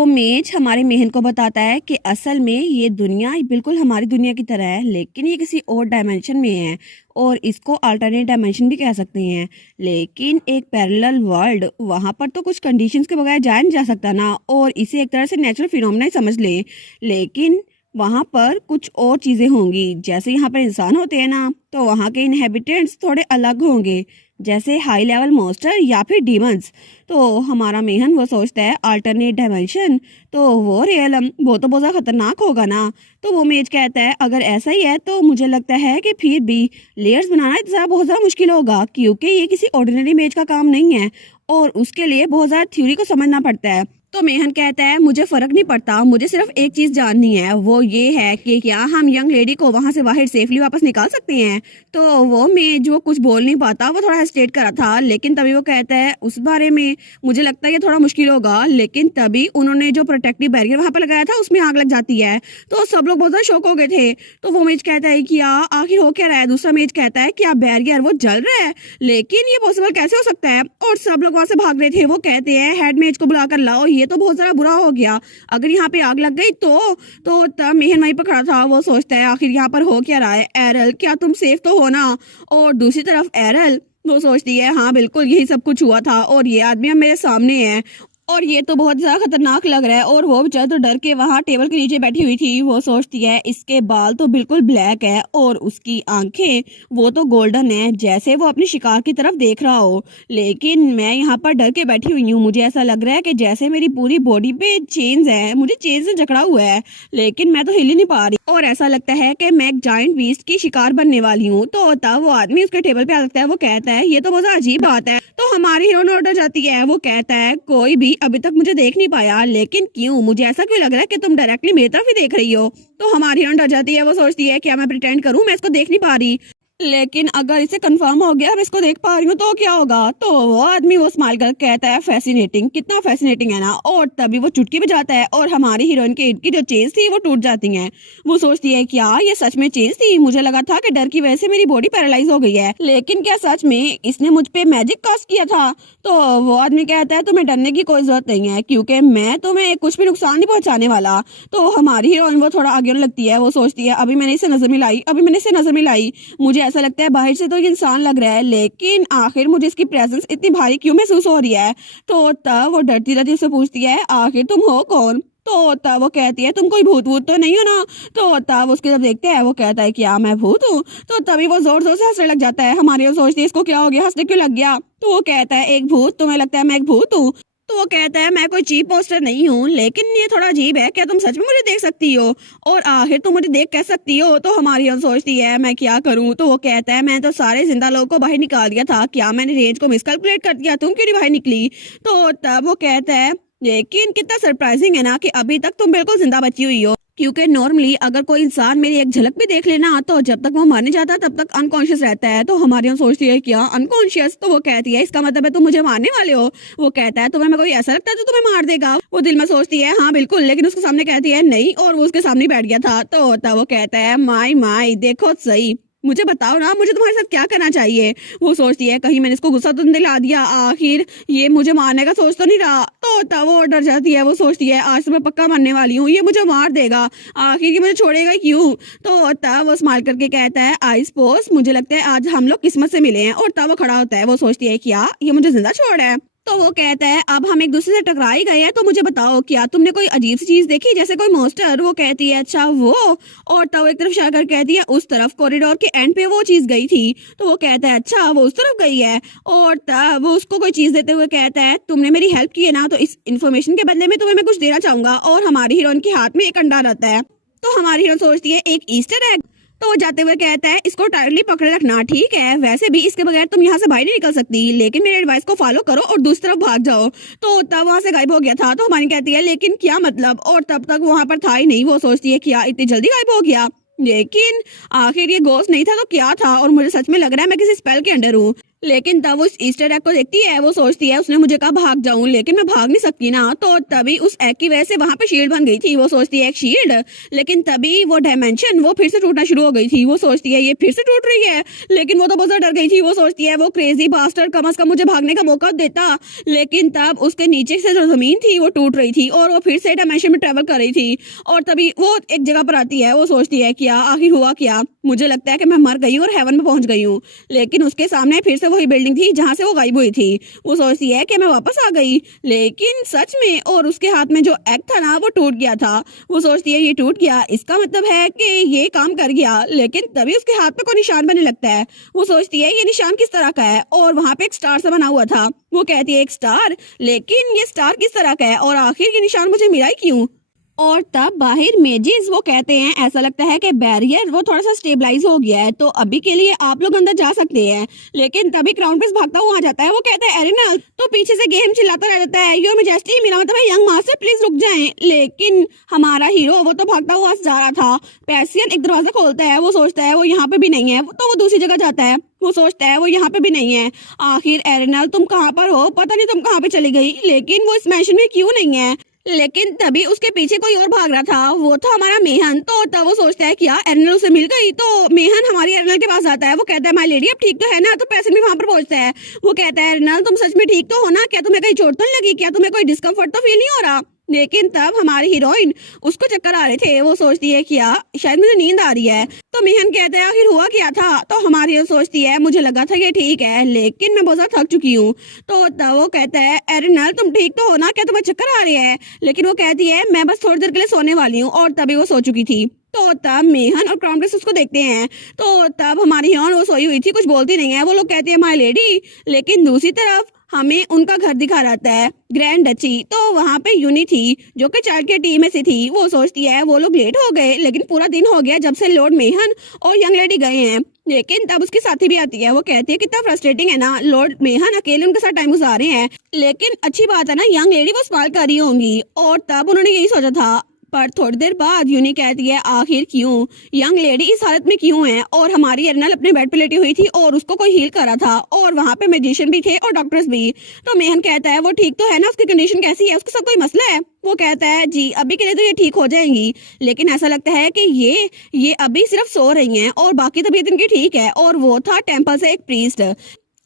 वो मेज हमारे मेहन को बताता है कि असल में ये दुनिया बिल्कुल हमारी दुनिया की तरह है, लेकिन ये किसी और डायमेंशन में है और इसको अल्टरनेट डायमेंशन भी कह सकते हैं। लेकिन एक पैरेलल वर्ल्ड, वहाँ पर तो कुछ कंडीशंस के बगैर जाया नहीं जा सकता ना, और इसे एक तरह से नेचुरल फिनोमेना ही समझ ले। लेकिन वहाँ पर कुछ और चीज़ें होंगी। जैसे यहाँ पर इंसान होते हैं ना, तो वहाँ के इनहेबिटेंट्स थोड़े अलग होंगे, जैसे हाई लेवल मॉन्स्टर या फिर डीमंस। तो हमारा मेहन वो सोचता है अल्टरनेट डायमेंशन, तो वो रियलम वो तो बहुत ज़्यादा खतरनाक होगा ना। तो वो मेज कहता है अगर ऐसा ही है तो मुझे लगता है कि फिर भी लेयर्स बनाना इतना बहुत ज़्यादा मुश्किल होगा, क्योंकि ये किसी ऑर्डिनरी मेज का काम नहीं है और उसके लिए बहुत ज़्यादा थ्योरी को समझना पड़ता है। तो मेहन कहता है मुझे फर्क नहीं पड़ता, मुझे सिर्फ एक चीज जाननी है, वो ये है कि क्या हम यंग लेडी को वहां से बाहर सेफली वापस निकाल सकते हैं। तो वो मेज जो कुछ बोल नहीं पाता, वो थोड़ा हेस्टेट करा था, लेकिन तभी वो कहता है उस बारे में मुझे लगता है कि थोड़ा मुश्किल होगा। लेकिन तभी उन्होंने जो प्रोटेक्टिव बैरियर वहां पर लगाया था उसमें आग लग जाती है, तो सब लोग बहुत ज्यादा शौक हो गए थे। तो वो मेज कहता है कि आखिर हो क्या रहा है। दूसरा मेज कहता है कि बैरियर वो जल रहा है, लेकिन ये पॉसिबल कैसे हो सकता है। और सब लोग वहां से भाग रहे थे। वो कहते हैं हेड मेज को बुला कर लाओ, ये तो बहुत ज्यादा बुरा हो गया, अगर यहाँ पे आग लग गई तो तब मेहन वहीं पर खड़ा था। वो सोचता है आखिर यहाँ पर हो क्या रहा है, एरल क्या तुम सेफ तो हो ना। और दूसरी तरफ एरल वो सोचती है हाँ बिल्कुल यही सब कुछ हुआ था और ये आदमी अब मेरे सामने है और ये तो बहुत ज्यादा खतरनाक लग रहा है। और वो बेचारा तो डर के वहां टेबल के नीचे बैठी हुई थी। वो सोचती है इसके बाल तो बिल्कुल ब्लैक है और उसकी आंखें वो तो गोल्डन है, जैसे वो अपनी शिकार की तरफ देख रहा हो। लेकिन मैं यहाँ पर डर के बैठी हुई हूँ, मुझे ऐसा लग रहा है कि जैसे मेरी पूरी बॉडी पे चेन्स है, मुझे चेन से जकड़ा हुआ है, लेकिन मैं तो हिल ही नहीं पा रही और ऐसा लगता है कि मैं एक जायंट बीस्ट की शिकार बनने वाली हूँ। तो तब वो आदमी उसके टेबल पे आ सकता है। वो कहता है ये तो बहुत अजीब बात है। तो हमारी हीरोइन ऑर्डर जाती है। वो कहता है कोई भी अभी तक मुझे देख नहीं पाया, लेकिन क्यों, मुझे ऐसा क्यों लग रहा है कि तुम डायरेक्टली मेरी तरफ ही देख रही हो। तो हमारी हीरोइन डर जाती है। वो सोचती है क्या मैं प्रिटेंड करूं, मैं इसको देख नहीं पा रही, लेकिन अगर इसे कंफर्म हो गया मैं इसको देख पा रही हूँ तो क्या होगा। तो वो आदमी वो स्माइल कर कहता है फैसिनेटिंग, कितना फैसिनेटिंग है ना। और तभी वो चुटकी बजाता है और हमारी हीरोइन के इनकी जो चेन्स थी वो टूट जाती हैं। वो सोचती है क्या ये सच में चेन्स थी, मुझे लगा था कि डर की वजह से मेरी बॉडी पैरालाइज हो गई है, लेकिन क्या सच में इसने मुझ पे मैजिक कास्ट किया था। तो वो आदमी कहता है तुम्हें डरने की कोई जरूरत नहीं है, क्योंकि मैं तुम्हें कुछ भी नुकसान नहीं पहुंचाने वाला। तो हमारी हीरोइन वो थोड़ा आगे लगती है। वो सोचती है अभी मैंने इसे नजर मिलाई, मुझे ऐसा लगता है बाहर से तो ये इंसान लग रहा है, लेकिन आखिर मुझे इसकी प्रेजेंस इतनी भारी क्यों महसूस हो रही है। तो तब वो डरती डरती उससे पूछती है आखिर तुम हो कौन। तो तब वो कहती है तुम कोई भूत वूत तो नहीं हो ना। तो तब उसकी तरफ देखते हैं। वो कहता है क्या मैं भूत हूँ। तो तभी वो जोर जोर से हंसने लग जाता है। हमारी वो सोचती है इसको क्या हो गया, हंसने क्यों लग गया। तो वो कहता है एक भूत, तुम्हें लगता है मैं एक भूत हूँ। तो वो कहता है मैं कोई चीप पोस्टर नहीं हूँ, लेकिन ये थोड़ा अजीब है, क्या तुम सच में मुझे देख सकती हो और आखिर तुम मुझे देख कह सकती हो। तो हमारी हम सोचती है मैं क्या करूँ। तो वो कहता है मैं तो सारे जिंदा लोगों को बाहर निकाल दिया था, क्या मैंने रेंज को मिसकैलकुलेट कर दिया, तुम क्यों नहीं बाहर निकली। तो तब वो कहता है लेकिन कितना सरप्राइजिंग है ना कि अभी तक तुम बिल्कुल जिंदा बची हुई हो, क्योंकि नॉर्मली अगर कोई इंसान मेरी एक झलक भी देख लेना तो जब तक वो मरने जाता है तब तक अनकॉन्शियस रहता है। तो हमारी हम सोचती है क्या अनकॉन्शियस। तो वो कहती है इसका मतलब है तुम मुझे मारने वाले हो। वो कहता है तुम्हें मैं कोई ऐसा लगता है जो तुम्हें मार देगा। वो दिल में सोचती है हाँ बिल्कुल, लेकिन उसके सामने कहती है नहीं, और वो उसके सामने बैठ गया था। तो तब वो कहता है माई माई देखो सही, मुझे बताओ ना मुझे तुम्हारे साथ क्या करना चाहिए। वो सोचती है कहीं मैंने इसको गुस्सा तो नहीं दिला दिया, आखिर ये मुझे मारने का सोच तो नहीं रहा। तो तब वो डर जाती है। वो सोचती है आज तो मैं पक्का मरने वाली हूँ, ये मुझे मार देगा, आखिर ये मुझे छोड़ेगा क्यों। तो तब वो स्माइल करके कहता है आई सपोज मुझे लगता है आज हम लोग किस्मत से मिले हैं। और तब वो खड़ा होता है। वो सोचती है क्या ये मुझे जिंदा छोड़ है। तो वो कहता है अब हम एक दूसरे से टकरा ही गए हैं, तो मुझे बताओ क्या तुमने कोई अजीब सी चीज देखी जैसे कोई मॉन्स्टर। वो कहती है अच्छा वो, और तब एक तरफ इशारा कर कहती है उस तरफ कॉरिडोर के एंड पे वो चीज गई थी। तो वो कहता है अच्छा वो उस तरफ गई है। और तब वो उसको कोई चीज देते हुए कहता है तुमने मेरी हेल्प की है ना, तो इस इन्फॉर्मेशन के बदले में तुम्हें मैं कुछ देना चाहूंगा। और हमारी हीरोइन के हाथ में एक अंडा रहता है। तो हमारी हीरोइन सोचती है एक ईस्टर एग। तो वो जाते हुए कहता है इसको टाइटली पकड़े रखना, ठीक है, वैसे भी इसके बगैर तुम यहाँ से बाहर नहीं निकल सकती, लेकिन मेरे एडवाइस को फॉलो करो और दूसरी तरफ भाग जाओ। तो तब वहां से गायब हो गया था। तो हमारी कहती है लेकिन क्या मतलब, और तब तक वहां पर था ही नहीं। वो सोचती है क्या इतनी जल्दी गायब हो गया, लेकिन आखिर ये घोस्ट नहीं था तो क्या था। और मुझे सच में लग रहा है मैं किसी स्पेल के अंडर हूँ। लेकिन तब उस ईस्टर एग को देखती है, वो सोचती है उसने मुझे कहा भाग जाऊं, लेकिन मैं भाग नहीं सकती ना। तो तभी उस एग की वजह से वहां पे शील्ड बन गई थी, वो सोचती है एक शील्ड। लेकिन तभी वो डायमेंशन वो फिर से टूटना शुरू हो गई थी, वो सोचती है ये फिर से टूट रही है। लेकिन वो तो बहुत डर गई थी, वो सोचती है वो क्रेजी बास्टर्ड कम से कम मुझे भागने का मौका देता। लेकिन तब उसके नीचे से जो जमीन थी वो टूट रही थी और वो फिर से डायमेंशन में ट्रेवल कर रही थी। और तभी वो एक जगह पर आती है, वो सोचती है क्या आखिर हुआ क्या, मुझे लगता है कि मैं मर गई हूँ और हेवन में पहुंच गई हूँ। लेकिन उसके सामने फिर से वही बिल्डिंग थी जहां से वो गायब हुई थी। वो सोचती है कि मैं वापस आ गई, लेकिन सच में और उसके हाथ में जो एग था ना वो टूट गया था। वो सोचती है ये टूट गया, इसका मतलब है कि ये काम कर गया। लेकिन तभी उसके हाथ में कोई निशान बनने लगता है। वो सोचती है ये निशान किस तरह का है, और वहां पे एक स्टार सा बना हुआ था। वो कहती है एक स्टार, लेकिन ये स्टार किस तरह का है और आखिर ये निशान मुझे मिला ही क्यों। और तब बाहर मेजिस वो कहते हैं ऐसा लगता है कि बैरियर वो थोड़ा सा स्टेबलाइज हो गया है, तो अभी के लिए आप लोग अंदर जा सकते हैं। लेकिन तभी क्राउन प्रिंस भागता हुआ आ जाता है, वो कहता है एरिनल, तो पीछे से गेम चिल्लाता रह जाता है योर मैजेस्टी, मेरा मतलब है यंग मास्टर प्लीज रुक जाएं। लेकिन हमारा हीरो वो तो भागता हुआ जा रहा था। पैसियन एक दरवाजा खोलता है, वो सोचता है वो यहाँ पे भी नहीं है, तो वो दूसरी जगह जाता है। वो सोचता है वो यहाँ पे भी नहीं है। आखिर एरिनल तुम कहाँ पर हो, पता नहीं तुम कहाँ पे चली गई, लेकिन वो इस मैंशन में क्यों नहीं है। लेकिन तभी उसके पीछे कोई और भाग रहा था, वो था हमारा मेहन। तो तब वो सोचता है क्या एरिनल उसे मिल गई। तो मेहन हमारी एरिनल के पास आता है, वो कहता है माय लेडी अब ठीक तो है ना। तो पैसन भी वहां पर पहुंचता है, वो कहता है एरिनल तुम सच में ठीक तो हो ना, क्या तुम्हें कहीं चोट तो नहीं लगी, क्या तुम्हें कोई डिस्कम्फर्ट तो फील नहीं हो रहा। लेकिन तब हमारी हीरोइन उसको चक्कर आ रहे थे, वो सोचती है क्या शायद मुझे नींद आ रही है। तो मेहन कहता है आखिर हुआ क्या था। तो हमारी हीरो सोचती है मुझे लगा था ये ठीक है, लेकिन मैं बहुत ज्यादा थक चुकी हूँ। तो तब वो कहता है एरिनल तुम ठीक तो हो ना, क्या तुम्हें चक्कर आ रही है। लेकिन वो कहती है मैं बस थोड़ी देर के लिए सोने वाली हूँ, और तभी वो सो चुकी थी। तो तब मेहन और क्राउन प्रिंस उसको देखते हैं। तो तब हमारी हीरोइन वो सोई हुई थी, कुछ बोलती नहीं है, वो लोग कहते हैं माय लेडी। लेकिन दूसरी तरफ हमें उनका घर दिखा रहता है, ग्रैंड डची। तो वहां पे यूनी थी जो कि चाइल्ड के टीम में से थी। वो सोचती है वो लोग लेट हो गए, लेकिन पूरा दिन हो गया जब से लॉर्ड मेहन और यंग लेडी गए हैं। लेकिन तब उसकी साथी भी आती है, वो कहती है कितना फ्रस्ट्रेटिंग है ना, लॉर्ड मेहन अकेले उनके साथ टाइम गुजार रहे हैं। लेकिन अच्छी बात है ना यंग लेडी वो स्माइल कर रही होंगी, और तब उन्होंने यही सोचा था। पर थोड़ी देर बाद यूनी कहती है आखिर क्यों यंग लेडी इस हालत में क्यों है। और हमारी एरिनल अपने बेड पे लेटी हुई थी और उसको कोई हील कर रहा था, और वहां पे मैजिशियन भी थे और डॉक्टर्स भी। तो मेहन कहता है वो ठीक तो है ना, उसकी कंडीशन कैसी है, उसका सब कोई मसला है। वो कहता है जी अभी के लिए तो ये ठीक हो जाएंगी, लेकिन ऐसा लगता है कि ये अभी सिर्फ सो रही हैं और बाकी तबीयत इनकी ठीक है। और वो था टेम्पल से एक प्रीस्ट,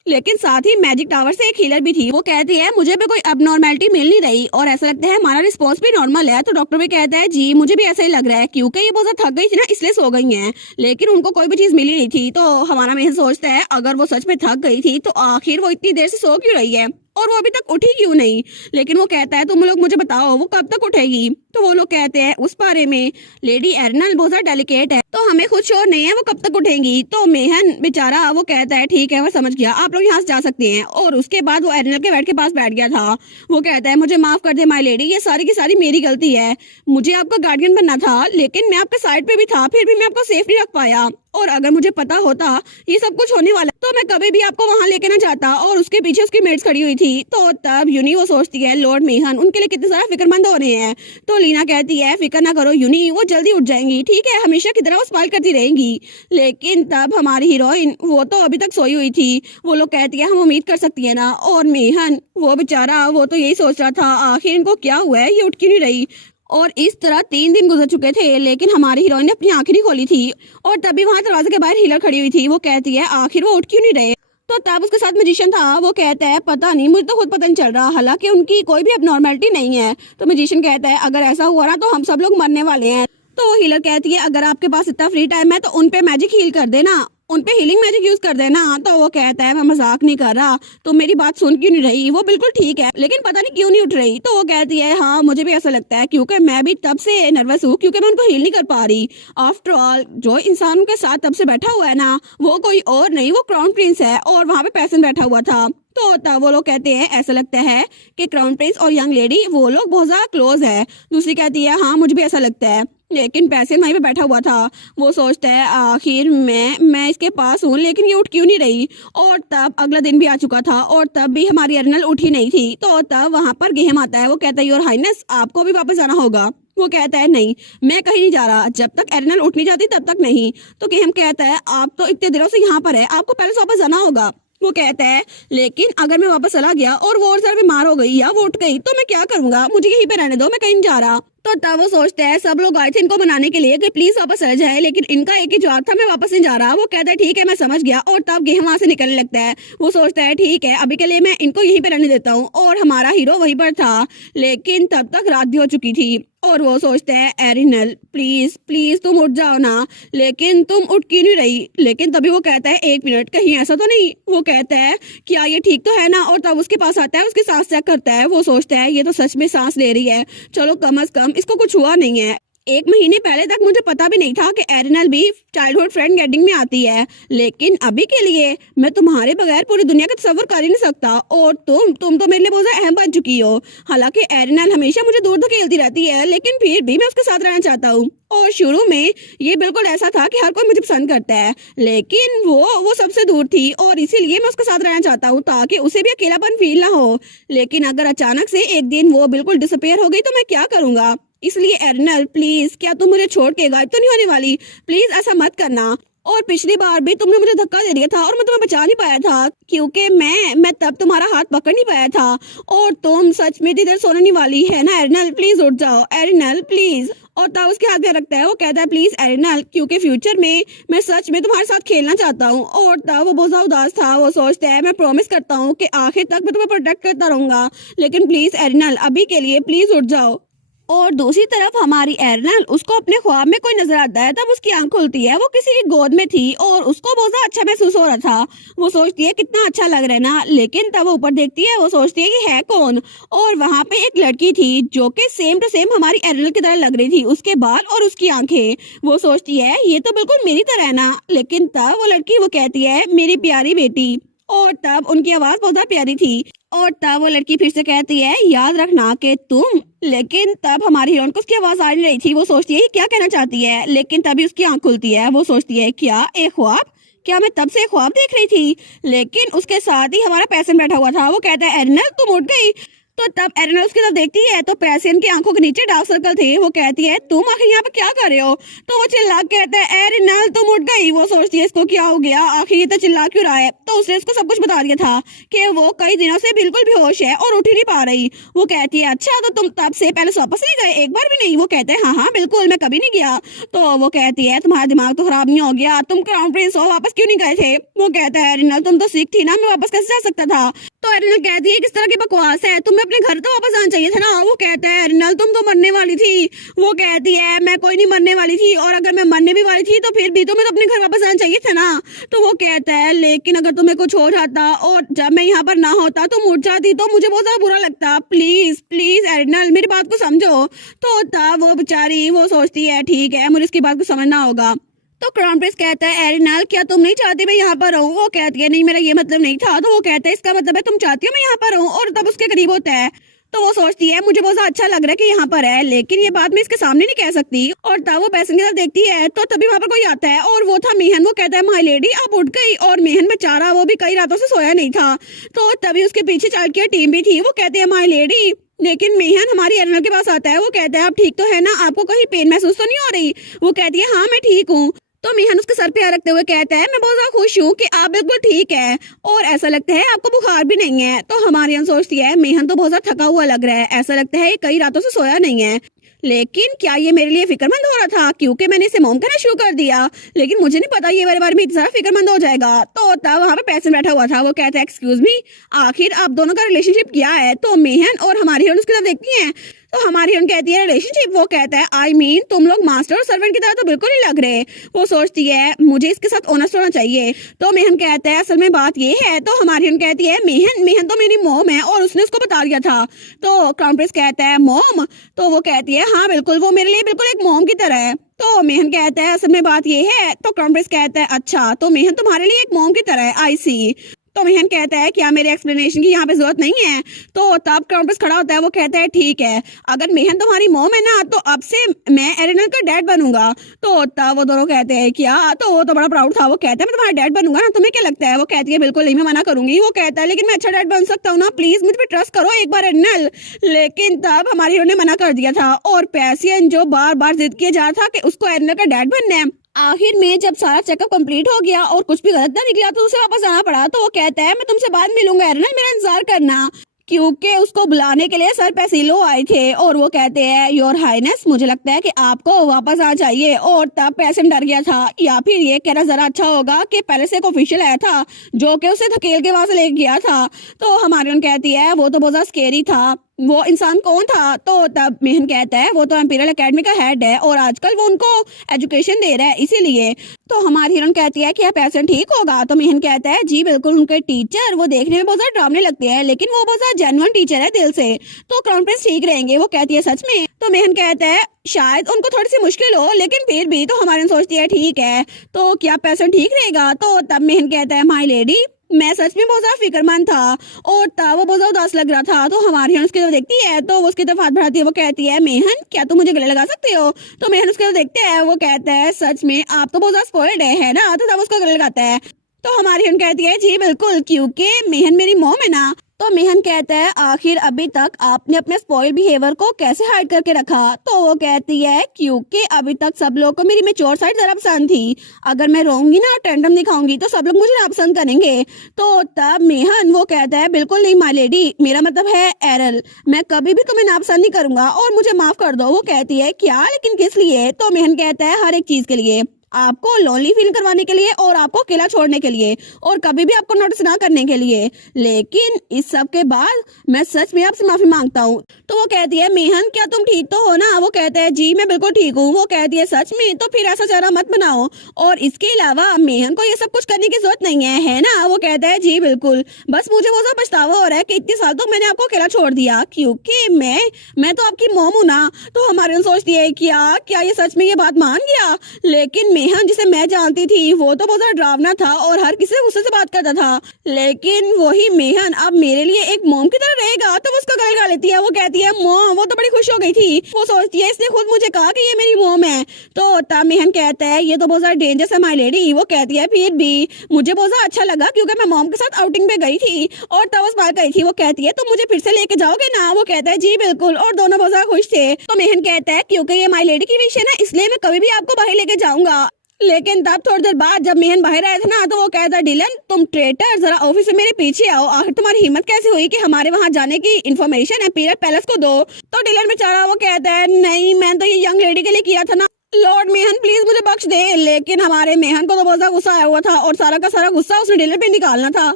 लेकिन साथ ही मैजिक टावर से एक हीलर भी थी। वो कहती है मुझे भी कोई अबनॉर्मलिटी मिल नहीं रही और ऐसा लगता है हमारा रिस्पॉन्स भी नॉर्मल है। तो डॉक्टर भी कहता है जी मुझे भी ऐसा ही लग रहा है, क्योंकि ये बहुत ज्यादा थक गई थी ना इसलिए सो गई हैं। लेकिन उनको कोई भी चीज मिली नहीं थी। तो हमारा मेहन सोचता है अगर वो सच में थक गई थी तो आखिर वो इतनी देर से सो क्यों रही है और वो अभी तक उठी क्यों नहीं। लेकिन वो कहता है तुम लोग मुझे बताओ वो कब तक उठेगी। तो वो लोग कहते हैं उस बारे में लेडी एरिनल बहुत ज्यादा डेलिकेट है, तो हमें खुद श्योर नहीं है वो कब तक उठेंगी। तो मेहन बेचारा वो कहता है ठीक है मैं समझ गया, आप लोग यहाँ से जा सकते हैं। और उसके बाद वो एरिनल के बेड के पास बैठ गया था। वो कहता है मुझे माफ कर दे माय लेडी, ये सारी की सारी मेरी गलती है, मुझे आपका गार्डियन बनना था, लेकिन मैं आपके साइड पे भी था, फिर भी मैं आपको सेफ नहीं रख पाया। और अगर मुझे पता होता ये सब कुछ होने वाला तो मैं कभी भी आपको वहां लेके ना जाता। और उसके पीछे उसकी मेड्स खड़ी हुई थी। तो तब यूनी वो सोचती है लॉर्ड मेहन उनके लिए कितने सारा फिक्रमंद हो रहे हैं। तो लीना कहती है फिक्र ना करो यूनी, वो जल्दी उठ जाएंगी, ठीक है, हमेशा की तरह वो स्माइल करती रहेंगी। लेकिन तब हमारी हीरोइन वो तो अभी तक सोई हुई थी। वो लोग कहती है हम उम्मीद कर सकती है ना। और मेहन वो बेचारा वो तो यही सोच रहा था आखिर इनको क्या हुआ है, ये उठ क्यों नहीं रही। और इस तरह 3 दिन गुजर चुके थे, लेकिन हमारी हीरोइन ने अपनी आंखें नहीं खोली थी। और तभी वहां दरवाजे के बाहर हीलर खड़ी हुई थी। वो कहती है आखिर वो उठ क्यों नहीं रहे। तो तब उसके साथ मैजिशियन था। वो कहता है पता नहीं, मुझे तो खुद पता नहीं चल रहा, हालांकि उनकी कोई भी अबनॉर्मलिटी नहीं है। तो मैजिशियन कहता है अगर ऐसा हुआ ना तो हम सब लोग मरने वाले हैं। तो वो हीलर कहती है अगर आपके पास इतना फ्री टाइम है तो उन पे मैजिक हील कर देना, उन पे हीलिंग मैजिक यूज कर देना। तो वो कहता है मैं मजाक नहीं कर रहा, तो मेरी बात सुन क्यों नहीं रही। वो बिल्कुल ठीक है, लेकिन पता नहीं क्यों नहीं उठ रही। तो वो कहती है हाँ मुझे भी ऐसा लगता है, क्योंकि मैं भी तब से नर्वस हूँ, क्योंकि मैं उनको हील नहीं कर पा रही। आफ्टर ऑल जो इंसान उनके साथ तब से बैठा हुआ है ना, वो कोई और नहीं, वो क्राउन प्रिंस है, और वहां पे पैसन बैठा हुआ था। तो तब वो लोग कहते हैं ऐसा लगता है कि क्राउन प्रिंस और यंग लेडी वो लोग बहुत ज्यादा क्लोज है। दूसरी कहती है हाँ मुझे भी ऐसा लगता है। लेकिन पैसे वहीं पे बैठा हुआ था। वो सोचता है आखिर मैं इसके पास हूँ, लेकिन ये उठ क्यों नहीं रही। और तब अगला दिन भी आ चुका था और तब भी हमारी एरिनल उठी नहीं थी। तो तब वहां पर गेम आता है। वो कहता है योर हाइनेस आपको भी वापस जाना होगा। वो कहता है नहीं मैं कहीं नहीं जा रहा, जब तक एरिनल उठ नहीं जाती तब तक नहीं। तो गेम कहता है आप तो इतने दिनों से यहाँ पर है, आपको पहले से वापस जाना होगा। वो कहता है लेकिन अगर मैं वापस चला गया और वो और ज्यादा बीमार हो गई या वो उठ गई तो मैं क्या करूंगा, मुझे यहीं पे रहने दो, मैं कहीं नहीं जा रहा। तो तब वो सोचता है, सब लोग आए थे इनको मनाने के लिए कि प्लीज वापस चले जाए, लेकिन इनका एक ही जवाब था, मैं वापस नहीं जा रहा। वो कहता है ठीक है मैं समझ गया, और तब गेह वहां से निकलने लगता है। वो सोचता है ठीक है अभी के लिए मैं इनको यहीं पे रहने देता हूँ, और हमारा हीरो वहीं पर था। लेकिन तब तक रात भी हो चुकी थी और वो सोचता है एरिनल प्लीज प्लीज तुम उठ जाओ ना, लेकिन तुम उठ क्यों नहीं रही। लेकिन तभी वो कहता है एक मिनट, कहीं ऐसा तो नहीं। वो कहता है क्या ये ठीक तो है ना, और तब उसके पास आता है, उसकी सांस चेक करता है। वो सोचता है ये तो सच में सांस ले रही है, चलो कम अज कम इसको कुछ हुआ नहीं है। एक महीने पहले तक मुझे पता भी नहीं था कि एरिनल भी चाइल्डहुड फ्रेंड गेटिंग में आती है, लेकिन अभी के लिए मैं तुम्हारे बगैर पूरी दुनिया का तस्वर कर ही नहीं सकता, और तुम तो मेरे लिए बहुत अहम बन चुकी हो। हालांकि एरिनल हमेशा मुझे दूर धकेलती रहती है, लेकिन फिर भी मैं उसके साथ रहना चाहता हूँ। और शुरू में ये बिल्कुल ऐसा था कि हर कोई मुझे पसंद करता है, लेकिन वो सबसे दूर थी, और इसीलिए मैं उसके साथ रहना चाहता हूँ ताकि उसे भी अकेलापन फील ना हो। लेकिन अगर अचानक से एक दिन वो बिल्कुल डिसअपियर हो गई तो मैं क्या करूंगा। इसलिए एरिनल प्लीज क्या तुम मुझे छोड़ के गायब तो नहीं होने वाली, प्लीज ऐसा मत करना। और पिछली बार भी तुमने मुझे धक्का दे दिया था और मैं तुम्हें बचा नहीं पाया था, क्योंकि मैं तब तुम्हारा हाथ पकड़ नहीं पाया था, और तुम सच में इधर सोने नहीं वाली है ना एरिनल, प्लीज उठ जाओ एरिनल प्लीज। और तब उसके हाथ में रखता है। वो कहता है प्लीज एरिनल, क्योंकि फ्यूचर में मैं सच में तुम्हारे साथ खेलना चाहता हूँ। और तब वो बहुत ज्यादा उदास था। वो सोचता है मैं प्रॉमिस करता हूँ कि आखिर तक मैं तुम्हें प्रोटेक्ट करता रहूंगा, लेकिन प्लीज एरिनल अभी के लिए प्लीज उठ जाओ। और दूसरी तरफ हमारी एरिनल, उसको अपने ख्वाब में कोई नजर आता है। तब उसकी आंख खुलती है, वो किसी की गोद में थी और उसको बहुत ज्यादा अच्छा महसूस हो रहा था। वो सोचती है कितना अच्छा लग रहा है ना, लेकिन तब वो ऊपर देखती है। वो सोचती है कि है कौन, और वहां पे एक लड़की थी जो कि सेम टू सेम हमारी एरिनल की तरह लग रही थी, उसके बाल और उसकी आंखें। वो सोचती है ये तो बिल्कुल मेरी तरह है ना, लेकिन तब वो लड़की वो कहती है मेरी प्यारी बेटी, और तब उनकी आवाज बहुत ज्यादा प्यारी थी। और तब वो लड़की फिर से कहती है याद रखना कि तुम, लेकिन तब हमारी हीरोइन को उसकी आवाज आ नहीं रही थी। वो सोचती है ये क्या कहना चाहती है, लेकिन तभी उसकी आंख खुलती है। वो सोचती है क्या एक ख्वाब, क्या मैं तब से एक ख्वाब देख रही थी। लेकिन उसके साथ ही हमारा पैसन बैठा हुआ था। वो कहता है एरिनल तुम उठ गई। तो तब एरिनल उसकी तरफ देखती है तो पैसियन की आंखों के नीचे डार्क सर्कल थे। वो कहती है तुम आखिर यहाँ पे क्या कर रहे हो। तो वो चिल्ला के कहता है एरिनल तुम उठ गई। वो सोचती है इसको क्या हो गया, आखिर ये तो चिल्ला क्यों रहा है। तो उसने इसको सब कुछ बता दिया था कि वो कई दिनों से बिल्कुल बेहोश है और उठ ही नहीं पा रही। वो कहती है अच्छा तो तुम तब से पहले वापस नहीं गए, एक बार भी नहीं। वो कहते हैं हाँ हाँ बिल्कुल मैं कभी नहीं गया। तो वो कहती है तुम्हारा दिमाग तो खराब नहीं हो गया, तुम क्राउन प्रिंस हो, वापस क्यों नहीं गए थे। वो कहता है एरिनल तुम तो सिख थी ना, मैं वापस कैसे जा सकता था। तो एरिनल कहती है किस तरह की बकवास है, तुम्हें अपने घर तो वापस आना चाहिए था ना। वो कहता है एरिनल तुम तो मरने वाली थी। वो कहती है मैं कोई नहीं मरने वाली थी, और अगर मैं मरने भी वाली थी तो फिर भी तुम्हें तो अपने घर वापस आना चाहिए था ना। तो वो कहता है लेकिन अगर तुम्हें कुछ हो जाता और जब मैं यहाँ पर ना होता तो मुड़ जाती तो मुझे बहुत ज्यादा बुरा लगता, प्लीज प्लीज एरिनल मेरी बात को समझो। तो तब वो बेचारी वो सोचती है ठीक है मुझे इसकी बात को समझना होगा। तो क्राउन प्रिंस कहता है एरिनल क्या तुम नहीं चाहती मैं यहाँ पर रहूँ। वो कहती है नहीं मेरा ये मतलब नहीं था। तो वो कहता है इसका मतलब है तुम चाहती हो मैं यहाँ पर रहूँ। और तब उसके करीब होता है तो वो सोचती है मुझे बहुत अच्छा लग रहा है कि यहाँ पर है, लेकिन ये बात मैं इसके सामने नहीं कह सकती। और तब वो पैसन की तरफ देखती है तो तभी वहां पर कोई आता है और वो था मेहन। वो कहता है माय लेडी आप उठ गई। और मेहन बेचारा वो भी कई रातों से सोया नहीं था। तो तभी उसके पीछे चाइल्ड केयर टीम भी थी। वो कहते हैं माय लेडी, लेकिन मेहन हमारी एरिनल के पास आता है। वो कहता है आप ठीक तो है ना, आपको कहीं पेन महसूस तो नहीं हो रही। वो कहती है हाँ मैं ठीक हूँ। तो मेहन उसके सर पे हाथ रखते हुए कहता है मैं बहुत ज्यादा खुश हूँ कि आप बिल्कुल ठीक है, और ऐसा लगता है आपको बुखार भी नहीं है। तो हमारी अन सोचती है मेहन तो बहुत ज्यादा थका हुआ लग रहा है, ऐसा लगता है कई रातों से सोया नहीं है। लेकिन क्या ये मेरे लिए फिक्रमंद हो रहा था, क्योंकि मैंने इसे मॉम कहना शुरू कर दिया, लेकिन मुझे नहीं पता ये मेरे बारे में इतना सारा फिक्रमंद हो जाएगा। तो तब वहां पे पैसन बैठा हुआ था। वो कहता है एक्सक्यूज मी आखिर आप दोनों का रिलेशनशिप क्या है। तो मेहन और हमारी हीरोइन उसकी तरफ देखती हैं। तो हमारी हीरोइन कहती है रिलेशनशिप। वो कहता है आई मीन तुम लोग मास्टर और सर्वेंट की तरह तो बिल्कुल नहीं लग रहे। वो सोचती है मुझे इसके साथ ऑनेस्ट होना चाहिए। तो मेहन कहता है असल में बात ये है। तो हमारी हीरोइन कहती है मेहन तो मेरी मॉम है और उसने उसको बता दिया था। तो क्राउन प्रिंस कहता है मॉम। तो वो कहती है हाँ बिल्कुल वो मेरे लिए बिल्कुल एक मॉम की तरह है। तो मेहन कहता है असल में बात ये है। तो क्राउन प्रिंस कहता है अच्छा तो मेहन तुम्हारे लिए एक मॉम की तरह है, आई सी। तो मेहन कहता है क्या मेरे एक्सप्लेनेशन की यहाँ पे जरूरत नहीं है। तो तब क्राउन प्रिंस खड़ा होता है। वो कहता है ठीक है अगर मेहन तुम्हारी मॉम है ना तो अब से मैं एरिनल का डैड बनूंगा। तो तब वो दोनों कहते हैं क्या। तो वो तो बड़ा प्राउड था। वो कहता है मैं तुम्हारा डैड बनूंगा ना, तुम्हें क्या लगता है। वो कहती है बिल्कुल नहीं मैं मना करूंगी। वो कहता है लेकिन मैं अच्छा डैड बन सकता हूँ ना, प्लीज मुझ पर ट्रस्ट करो एक बार एरिनल। लेकिन तब हमारी हीरो ने मना कर दिया था और पैसियन जो बार बार जिद किया जा रहा था कि उसको एरिनल का डैड बनना है, आखिर में जब सारा चेकअप कंप्लीट हो गया और कुछ भी गलत ना निकला तो उसे वापस आना पड़ा। तो वो कहता है मैं तुमसे बाद में मिलूंगा एरन, मेरा इंतजार करना, क्योंकि उसको बुलाने के लिए सर पेसिलो आए थे। और वो कहते हैं योर हाइनेस, मुझे लगता है कि आपको वापस आना चाहिए। और तब पेशेंट डर गया था, या फिर ये कहना जरा अच्छा होगा कि पहले से एक ऑफिशियल आया था जो कि उसे धकेल के वहां से लेके गया था। तो हमारी कहती है वो तो बहुत स्केरी था, वो इंसान कौन था। तो तब मेहन कहता है वो तो एम्पीरियल एकेडमी का हेड है और आजकल वो उनको एजुकेशन दे रहा है इसीलिए। तो हमारी हीरोइन कहती है कि यह पेशेंट ठीक होगा। तो मेहन कहता है जी बिल्कुल, उनके टीचर वो देखने में बहुत ज्यादा डरावने लगते हैं लेकिन वो बहुत ज्यादा जेन्युइन टीचर है दिल से, तो क्राउन प्रिंस ठीक रहेंगे। वो कहती है सच में। तो मेहन कहता है शायद उनको थोड़ी सी मुश्किल हो लेकिन फिर भी। तो हमारी सोचती है ठीक है, तो क्या पेशेंट ठीक रहेगा। तो तब मेहन कहता है माई लेडी, मैं सच में बहुत ज्यादा फिक्रमंद था और तब वो बहुत ज्यादा उदास लग रहा था। तो हमारी उसकी तरफ देखती है तो वो उसकी तरफ हाथ बढ़ाती है। वो कहती है मेहन क्या तुम मुझे गले लगा सकते हो। तो मेहन उसके तरफ देखते हैं, वो कहता है सच में आप तो बहुत ज्यादा स्पॉइल्ड है ना। तो तब उसको गले लगाता है। तो हमारी कहती है जी बिल्कुल, क्योंकि मेहन मेरी मॉम है ना। तो मेहन कहता है आखिर अभी तक आपने अपने स्पॉइल बिहेवियर को कैसे हाइड करके रखा। तो वो कहती है क्योंकि अभी तक सब लोगों को मेरी मैच्योर साइड जरा पसंद थी, अगर मैं रोऊंगी ना टेंडम दिखाऊंगी तो सब लोग मुझे नापसंद करेंगे। तो तब मेहन वो कहता है बिल्कुल नहीं माय लेडी, मेरा मतलब है एरल, मैं कभी भी तुम्हें नापसंद नहीं करूंगा और मुझे माफ कर दो। वो कहती है क्या, लेकिन किस लिए। तो मेहन कहता है हर एक चीज के लिए, आपको लोनली फील करवाने के लिए और आपको अकेला छोड़ने के लिए और कभी भी आपको नोटिस ना करने के लिए। लेकिन इस सब के बाद मैं सच में आपसे माफी मांगता हूँ। तो वो कहती है मेहन क्या तुम ठीक तो हो ना। वो कहता है जी मैं बिल्कुल ठीक हूँ। वो कहती है सच में, तो फिर ऐसा चेहरा मत बनाओ और इसके अलावा मेहन को ये सब कुछ करने की जरूरत नहीं है ना। वो कहता है जी बिल्कुल, बस मुझे वो सब पछतावा हो रहा है कि इतने साल तो मैंने आपको अकेला छोड़ दिया क्योंकि मैं तो आपकी मॉम हूँ ना। तो हमारे सोचती है क्या क्या ये सच में ये बात मान गया। लेकिन मेहन जिसे मैं जानती थी वो तो बहुत ज्यादा डरावना था और हर किसी से गुस्से से बात करता था, लेकिन वही मेहन अब मेरे लिए एक मॉम की तरह रहेगा। तो वो उसका गले लगा लेती है। वो कहती है मॉम, वो तो बड़ी खुश हो गई थी। वो सोचती है इसने खुद मुझे कहा कि ये मेरी मॉम है। तो तब मेहन कहता है ये तो बहुत ज्यादा डेंजरस है माय लेडी। वो कहती है फिर भी मुझे बहुत ज्यादा अच्छा लगा क्योंकि मैं मॉम के साथ आउटिंग पे गई थी और तब उस बार गई थी। वो कहती है तो मुझे फिर से लेके जाओगे ना। वो कहता है जी बिल्कुल, और दोनों बहुत ज्यादा खुश थे। तो मेहन कहता है क्योंकि ये माय लेडी की विश है ना, इसलिए मैं कभी भी आपको बाहर लेके जाऊंगा। लेकिन तब थोड़ी देर बाद जब मेहन बाहर आया था ना तो वो कहता डिलन तुम ट्रेटर, जरा ऑफिस से मेरे पीछे आओ। आखिर तुम्हारी हिम्मत कैसे हुई कि हमारे वहां जाने की इन्फॉर्मेशन एम्पीरियल पैलेस को दो। तो डिलन बेचारा वो कहता है नहीं, मैं तो ये यंग लेडी के लिए किया था ना, लॉर्ड मेहन प्लीज मुझे बख्श दे। लेकिन हमारे मेहन को तो बहुत ज्यादा गुस्सा आया हुआ था और सारा का सारा गुस्सा उसने डिलन पे निकालना था।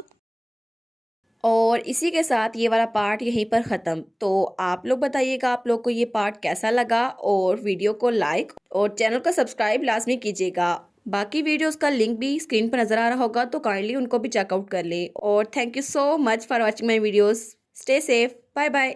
और इसी के साथ ये वाला पार्ट यहीं पर ख़त्म। तो आप लोग बताइएगा आप लोग को ये पार्ट कैसा लगा और वीडियो को लाइक और चैनल को सब्सक्राइब लाजमी कीजिएगा। बाकी वीडियोस का लिंक भी स्क्रीन पर नज़र आ रहा होगा तो काइंडली उनको भी चेकआउट कर लें। और thank you so much for watching my videos. Stay safe, bye bye.